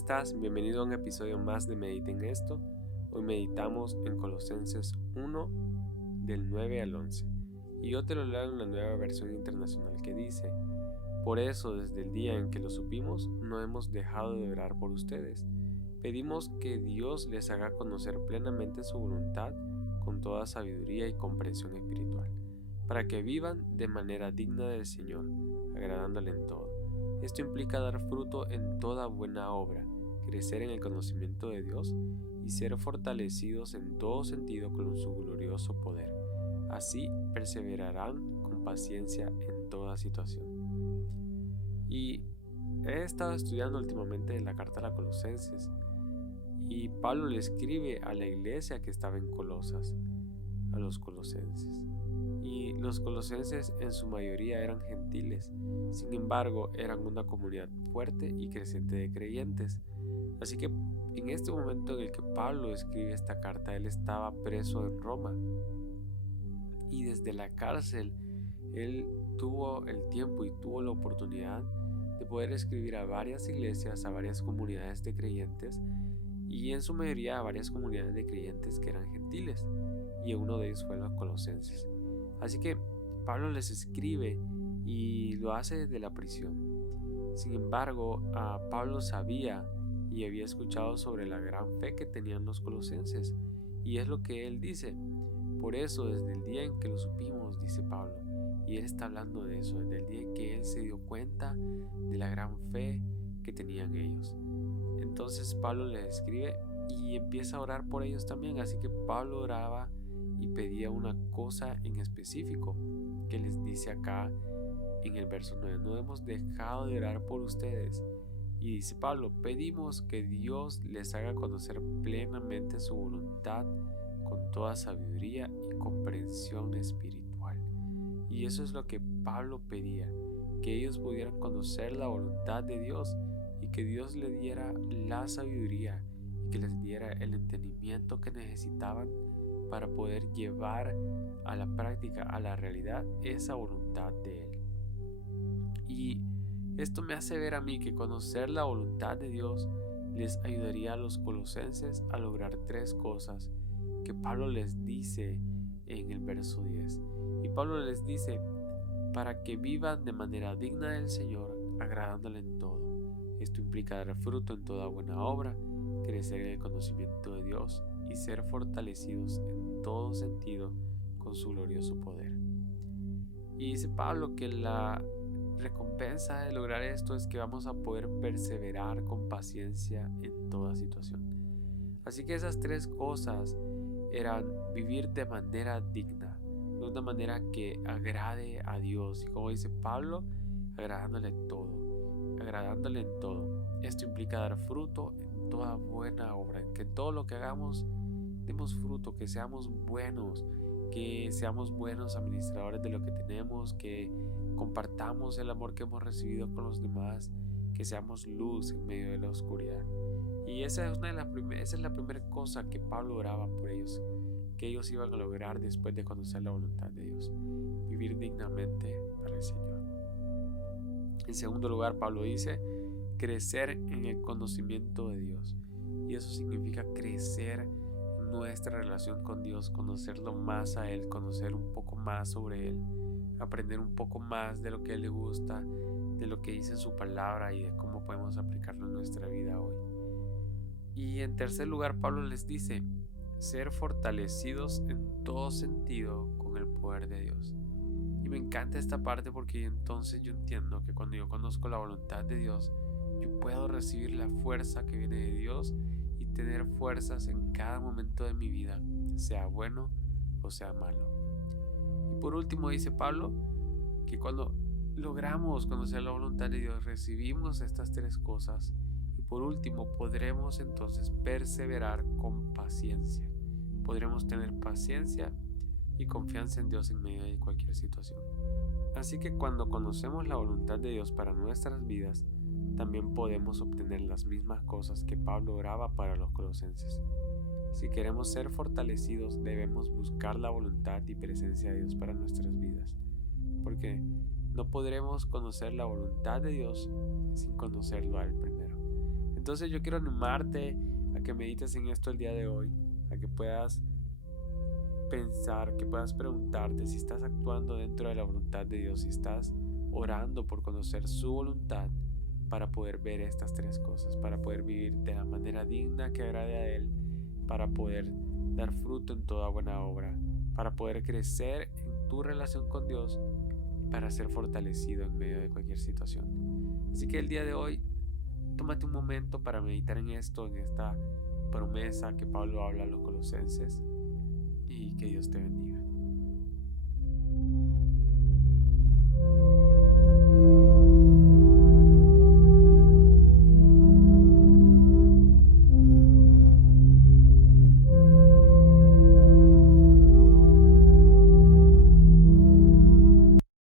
estás? Bienvenido a un episodio más de Medita en esto. Hoy meditamos en Colosenses 1 del 9 al 11 y yo te lo leo en la nueva versión internacional que dice: por eso desde el día en que lo supimos no hemos dejado de orar por ustedes. Pedimos que Dios les haga conocer plenamente su voluntad con toda sabiduría y comprensión espiritual, para que vivan de manera digna del Señor, agradándole en todo. Esto implica dar fruto en toda buena obra, crecer en el conocimiento de Dios y ser fortalecidos en todo sentido con su glorioso poder. Así perseverarán con paciencia en toda situación. Y he estado estudiando últimamente la carta a los Colosenses y Pablo le escribe a la iglesia que estaba en Colosas, a los colosenses. Y los colosenses en su mayoría eran gentiles, sin embargo eran una comunidad fuerte y creciente de creyentes. Así que en este momento en el que Pablo escribe esta carta, él estaba preso en Roma y desde la cárcel él tuvo el tiempo y tuvo la oportunidad de poder escribir a varias iglesias, a varias comunidades de creyentes y en su mayoría a varias comunidades de creyentes que eran gentiles, y uno de ellos fue los colosenses. Así que Pablo les escribe y lo hace desde la prisión. Sin embargo, Pablo sabía y había escuchado sobre la gran fe que tenían los colosenses, y es lo que él dice: por eso desde el día en que lo supimos, dice Pablo, y él está hablando de eso, desde el día en que él se dio cuenta de la gran fe que tenían ellos. Entonces Pablo les escribe y empieza a orar por ellos también. Así que Pablo oraba y pedía una cosa en específico que les dice acá en el verso 9: no hemos dejado de orar por ustedes. Y dice Pablo: pedimos que Dios les haga conocer plenamente su voluntad con toda sabiduría y comprensión espiritual. Y eso es lo que Pablo pedía, que ellos pudieran conocer la voluntad de Dios y que Dios le diera la sabiduría y que les diera el entendimiento que necesitaban para poder llevar a la práctica, a la realidad, esa voluntad de Él. Y esto me hace ver a mí que conocer la voluntad de Dios les ayudaría a los colosenses a lograr tres cosas que Pablo les dice en el verso 10. Y Pablo les dice: para que vivan de manera digna del Señor, agradándole en todo. Esto implica dar fruto en toda buena obra, crecer en el conocimiento de Dios y ser fortalecidos en todo sentido con su glorioso poder. Y dice Pablo que la recompensa de lograr esto es que vamos a poder perseverar con paciencia en toda situación. Así que esas tres cosas eran vivir de manera digna, de una manera que agrade a Dios, y como dice Pablo, agradándole en todo. Esto implica dar fruto en toda buena obra, en que todo lo que hagamos demos fruto, que seamos buenos administradores de lo que tenemos, que compartamos el amor que hemos recibido con los demás, que seamos luz en medio de la oscuridad. Y esa es la primera cosa que Pablo oraba por ellos, que ellos iban a lograr después de conocer la voluntad de Dios: vivir dignamente para el Señor. En segundo lugar, Pablo dice: crecer en el conocimiento de Dios. Y eso significa crecer en nuestra relación con Dios, conocerlo más a Él, conocer un poco más sobre Él, aprender un poco más de lo que a Él le gusta, de lo que dice su palabra y de cómo podemos aplicarlo en nuestra vida hoy. Y en tercer lugar, Pablo les dice: ser fortalecidos en todo sentido con el poder de Dios. Y me encanta esta parte porque entonces yo entiendo que cuando yo conozco la voluntad de Dios, yo puedo recibir la fuerza que viene de Dios y tener fuerzas en cada momento de mi vida, sea bueno o sea malo. Y por último dice Pablo que cuando logramos conocer la voluntad de Dios, recibimos estas tres cosas. Y por último, podremos entonces perseverar con paciencia. Podremos tener paciencia y confianza en Dios en medio de cualquier situación. Así que cuando conocemos la voluntad de Dios para nuestras vidas, también podemos obtener las mismas cosas que Pablo oraba para los colosenses. Si queremos ser fortalecidos, debemos buscar la voluntad y presencia de Dios para nuestras vidas, porque no podremos conocer la voluntad de Dios sin conocerlo a Él primero. Entonces yo quiero animarte a que medites en esto el día de hoy, a que puedas pensar, que puedas preguntarte si estás actuando dentro de la voluntad de Dios, si estás orando por conocer su voluntad para poder ver estas tres cosas, para poder vivir de la manera digna que agrade a Él, para poder dar fruto en toda buena obra, para poder crecer en tu relación con Dios, para ser fortalecido en medio de cualquier situación. Así que el día de hoy, tómate un momento para meditar en esto, en esta promesa que Pablo habla a los colosenses, y que Dios te bendiga.